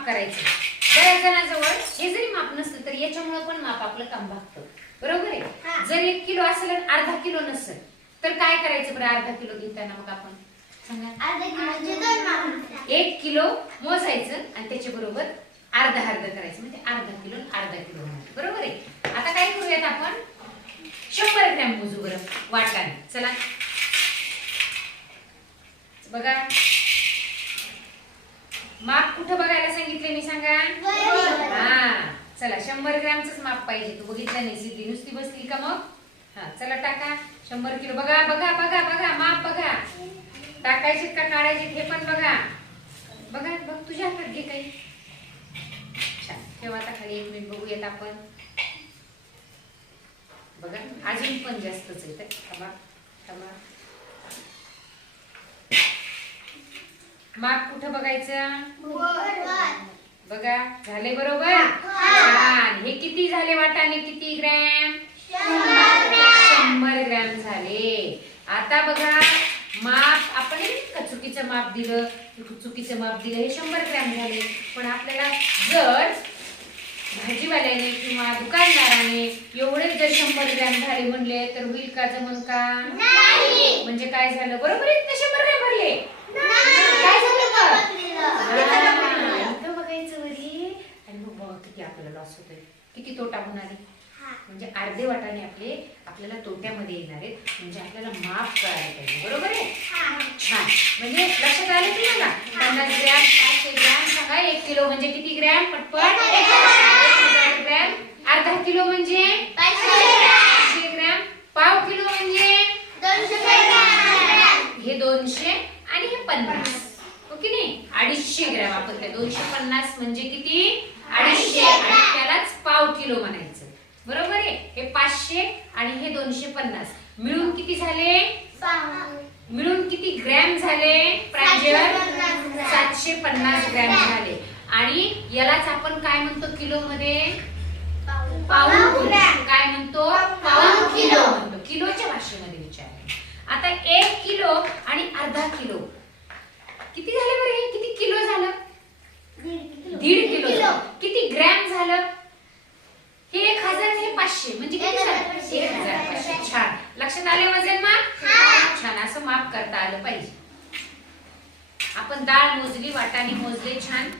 माप करायचं. बऱ्याच जणांजवळ हे जरी माप नसलं तरी याच्यामुळे पण माप आपलं काम भागतं. बरोबर आहे. जर 1 किलो असेल आणि अर्धा किलो नसेल तर काय करायचं बरं? अर्धा किलो घेताना मग आपण सांगा. अर्धा किलोचे 2 माप. 1 किलो मोजायचं आणि त्याच्या बरोबर अर्धा करायचं म्हणजे अर्धा किलो होणार. बरोबर आहे. आता काय करूयात आपण 100 ग्रॅम मोजू बरं वाटाणे. चला बघा माप कुठं बघायला सांगितले मी सांगा. हा चला 100 ग्रॅमचंच माप पाहिजे. तू बघितलं नाही सिद्धी नुसती बसली का मग. हा चला टाका 100 किलो. बघा बघा बघा बघा माप बघा. टाकायचे का काढायचे हे पण बघा. बघा बघ तुझ्या हातात घे काही. छान ठेवा आता खाली 1 मिनिट बघूयात आपण. बघा अजून पण जास्तच आहे. थांबा थांबा. माप कुठं बघायचं? बघा झाले बरोबर. छान. हे किती झाले वाटाणे? किती ग्रॅम? 100 ग्रॅम झाले. आता बघा माप आपण चुकीचं माप दिलं हे 100 ग्रॅम झाले. पण आपल्याला जर भाजीवाल्याने किंवा दुकानदाराने एवढे जर 100 ग्रॅम झाले म्हणले तर होईल का? जमन का? म्हणजे काय झालं? बरोबर आहे 100 ग्रॅम भरले. काय झालं तर इथं बघायचं वरी आणि मग किती आपल्याला लॉस होतोय, किती तोटा होणार आहे. म्हणजे अर्धे वाटाणे आपल्याला तोट्यामध्ये येणार आहेत. म्हणजे आपल्याला माप कळायला पाहिजे. बरोबर आहे. छान. म्हणजे लक्षात आलं तुम्हाला? 50 ग्रॅम 500 ग्रॅम सांगा. 1 किलो म्हणजे किती ग्रॅम? पटपट. 1000 ग्रॅम. अर्धा किलो म्हणजे 500 ग्रॅम. पाव किलो म्हणजे 200 ग्रॅम. हे 200 आणि हे 50. ओके नाही 250 ग्रॅम. आपण त्या 250 म्हणजे किती? 250 आणि त्यालाच पाव किलो म्हणायचं. बरोबर आहे. हे 500 आणि हे 250 मिळून किती झाले? मिळून किती ग्रॅम झाले? प्रांजल 750 ग्रॅम झाले. आणि यालाच आपण काय म्हणतो किलो मध्ये? पाऊण किलो. काय म्हणतो? पाऊण किलो म्हणतो. किलोच्या भाषेमध्ये विचारले. आता 1 किलो आणि अर्धा किलो किती झाले बरं? हे किती किलो झालं? 1.5 किलो. किती ग्रॅम झालं? हे 1000 आणि हे 500 म्हणजे किती झालं? 1500. छान. लक्षात आले वजन माप? छान. असं माप करता आलं पाहिजे. आपण डाळ मोजली, वाटाणे मोजले. छान.